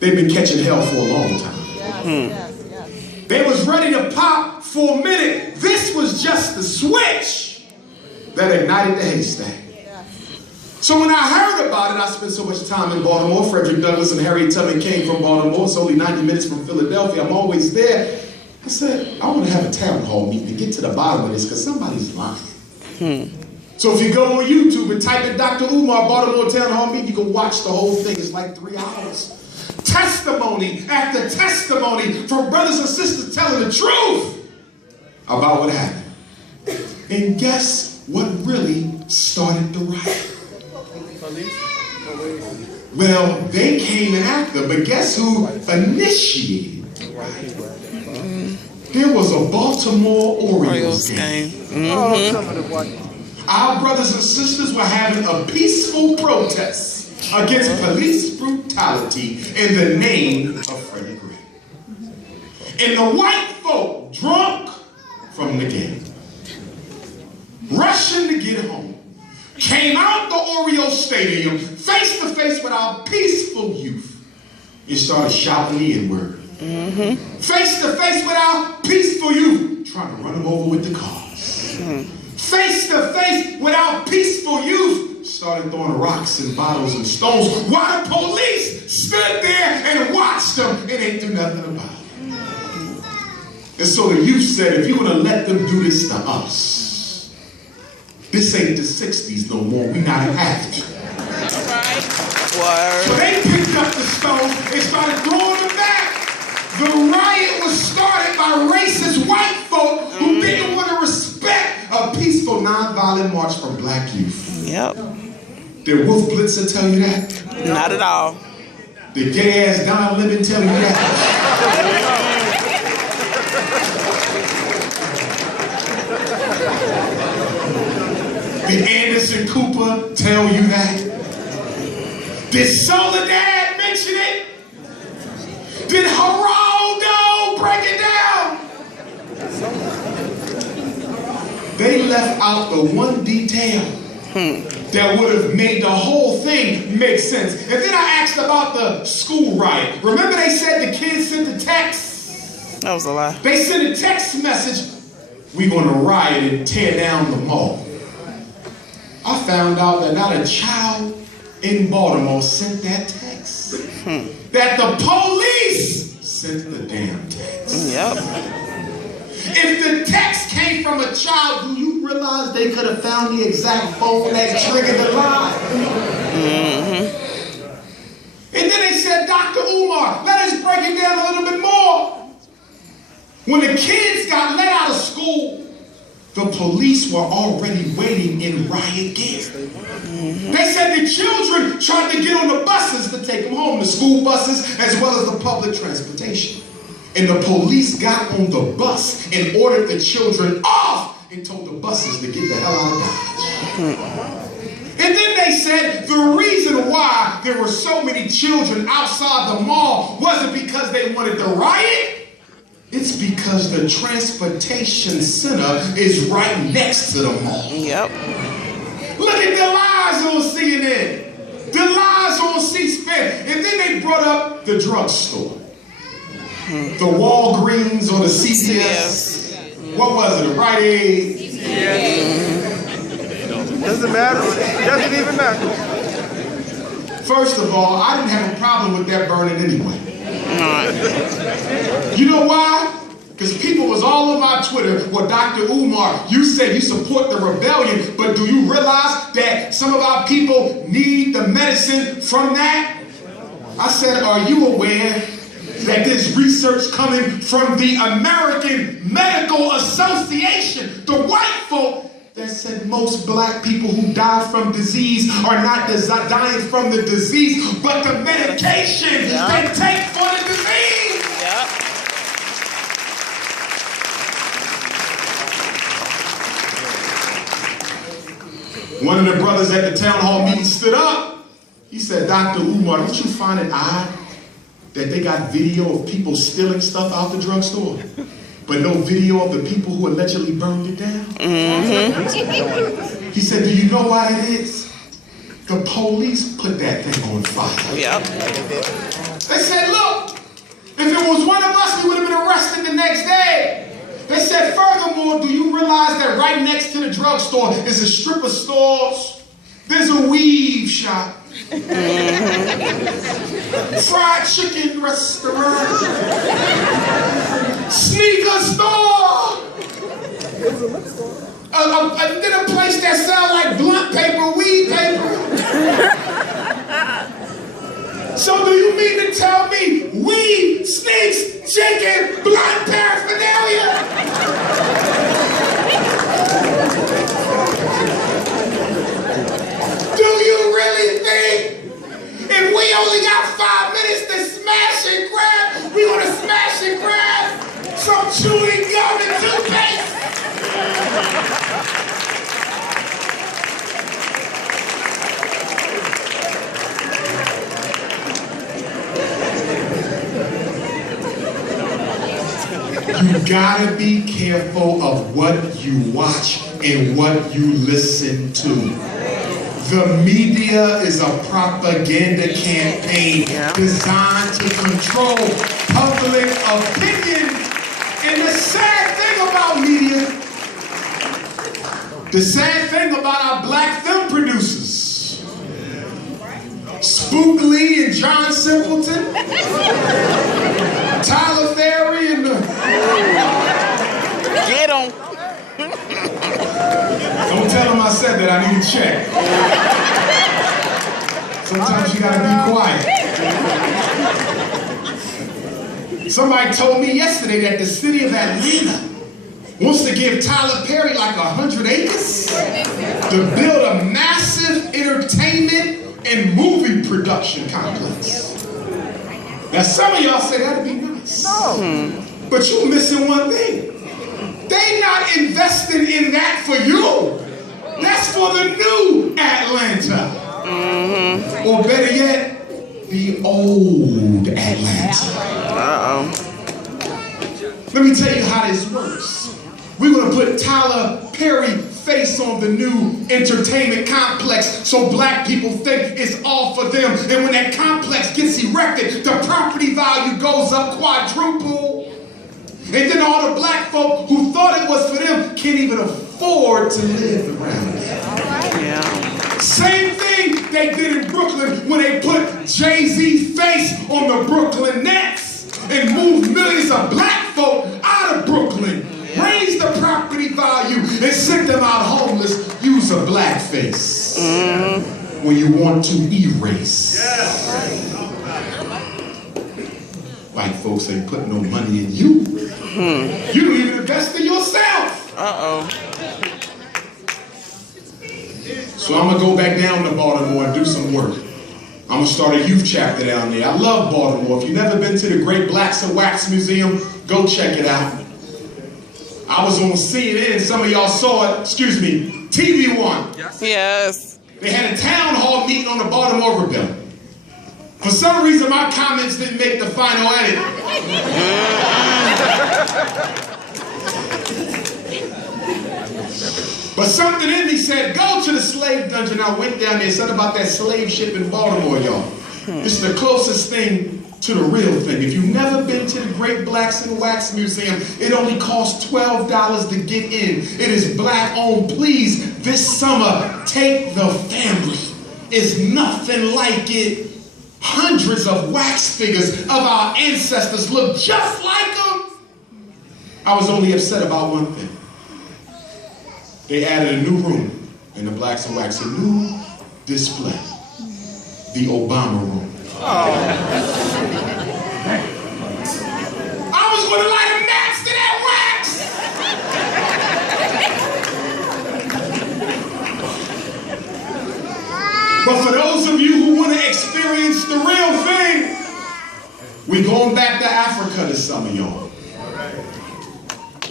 they've been catching hell for a long time. They was ready to pop for a minute. This was just the switch that ignited the haystack. So when I heard about it, I spent so much time in Baltimore. Frederick Douglass and Harriet Tubman came from Baltimore. It's only 90 minutes from Philadelphia. I'm always there. I said, I want to have a town hall meeting to get to the bottom of this because somebody's lying. So if you go on YouTube and type in Dr. Umar Baltimore Town Hall meeting, you can watch the whole thing. It's like 3 hours. Testimony after testimony from brothers and sisters telling the truth about what happened. And guess what really started the riot? Well, they came in after, but guess who initiated the riot? There was a Baltimore Orioles game. Our brothers and sisters were having a peaceful protest against police brutality in the name of Freddie Gray. And the white folk, drunk from the game, rushing to get home, came out the Orioles Stadium face to face with our peaceful youth and started shouting the N-word. Face to face with our peaceful youth, trying to run them over with the cars. Face to face with our peaceful youth, started throwing rocks and bottles and stones while the police stood there and watched them and they do nothing about it. And so the youth said, if you're going to let them do this to us, this ain't the 60s no more. We not having it. So they picked up the stones and started throwing them back. The riot was started by racist white folk who didn't want to respect a peaceful, nonviolent march from black youth. Did Wolf Blitzer tell you that? Not at all. Did gay-ass Don Lemon tell you that? Did Anderson Cooper tell you that? Did Soledad mention it? Did Geraldo break it down? They left out the one detail that would have made the whole thing make sense. And then I asked about the school riot. Remember they said the kids sent the text? That was a lie. They sent a text message, we're going to riot and tear down the mall. I found out that not a child in Baltimore sent that text. That the police sent the damn text. If the text came from a child, do you realize they could have found the exact phone that triggered the lie? And then they said, Dr. Umar, let us break it down a little bit more. When the kids got let out of school, the police were already waiting in riot gear. They said the children tried to get on the buses to take them home, the school buses as well as the public transportation. And the police got on the bus and ordered the children off and told the buses to get the hell out of Dodge. And then they said the reason why there were so many children outside the mall wasn't because they wanted to riot. It's because the transportation center is right next to the mall. Look at the lies on CNN. The lies on C-SPAN. And then they brought up the drugstore. The Walgreens or the CVS. What was it? A Rite Aid? Doesn't matter. It doesn't even matter. First of all, I didn't have a problem with that burning anyway. You know why? Because people was all over my Twitter, well, Dr. Umar, you said you support the rebellion, but do you realize that some of our people need the medicine from that? I said, are you aware that there's research coming from the American Medical Association, the white folk, that said most black people who die from disease are not dying from the disease, but the medication they take for the disease. One of the brothers at the town hall meeting stood up. He said, Dr. Umar, don't you find it odd that they got video of people stealing stuff out the drugstore, but no video of the people who allegedly burned it down? He said, do you know why it is? The police put that thing on fire. They said, look, Baltimore, do you realize that right next to the drugstore is a strip of stores? There's a weave shop. Fried chicken restaurant. Sneaker store. Then a place that sells like blunt paper, weed paper. So do you mean to tell me weed, sneaks, chicken, blunt paraphernalia? Do you really think if we only got 5 minutes to smash and grab, we gonna smash and grab some chewing gum and toothpaste? You gotta be careful of what you watch and what you listen to. The media is a propaganda campaign designed to control public opinion. And the sad thing about media, the sad thing about our black film producers, Spook Lee and John Simpleton, Tyler Ferry and Get him. Don't tell him I said that. I need a check. Sometimes you gotta be quiet. Somebody told me yesterday that the city of Atlanta wants to give Tyler Perry like 100 acres to build a massive entertainment and movie production complex. Now some of y'all say that'd be nice. No. But you're missing one thing. They not investing in that for you. That's for the new Atlanta. Or better yet, the old Atlanta. Let me tell you how this works. We're gonna put Tyler Perry face on the new entertainment complex so black people think it's all for them. And when that complex gets erected, the property value goes up quadruple. And then all the black folk who thought it was for them can't even afford to live around it. Same thing they did in Brooklyn when they put Jay-Z's face on the Brooklyn Nets and moved millions of black folk out of Brooklyn, raised the property value, and sent them out homeless. Use a black face when you want to erase. White folks ain't put no money in you. You don't even invest in yourself. So I'm gonna go back down to Baltimore and do some work. I'm gonna start a youth chapter down there. I love Baltimore. If you've never been to the Great Blacks and Wax Museum, go check it out. I was on CNN, some of y'all saw it, TV One. Yes. They had a town hall meeting on the Baltimore Rebellion. For some reason, my comments didn't make the final edit. But something in me said, go to the slave dungeon. I went down there, said about that slave ship in Baltimore, y'all. It's the closest thing to the real thing. If you've never been to the Great Blacks and Wax Museum, it only costs $12 to get in. It is black owned. Please, this summer, take the family. It's nothing like it. Hundreds of wax figures of our ancestors look just like them. I was only upset about one thing. They added a new room in the Blacks and Wax, a new display, the Obama room. I was going to light a match to that wax. But for those of you who want to experience the real thing, we're going back to Africa this summer, y'all.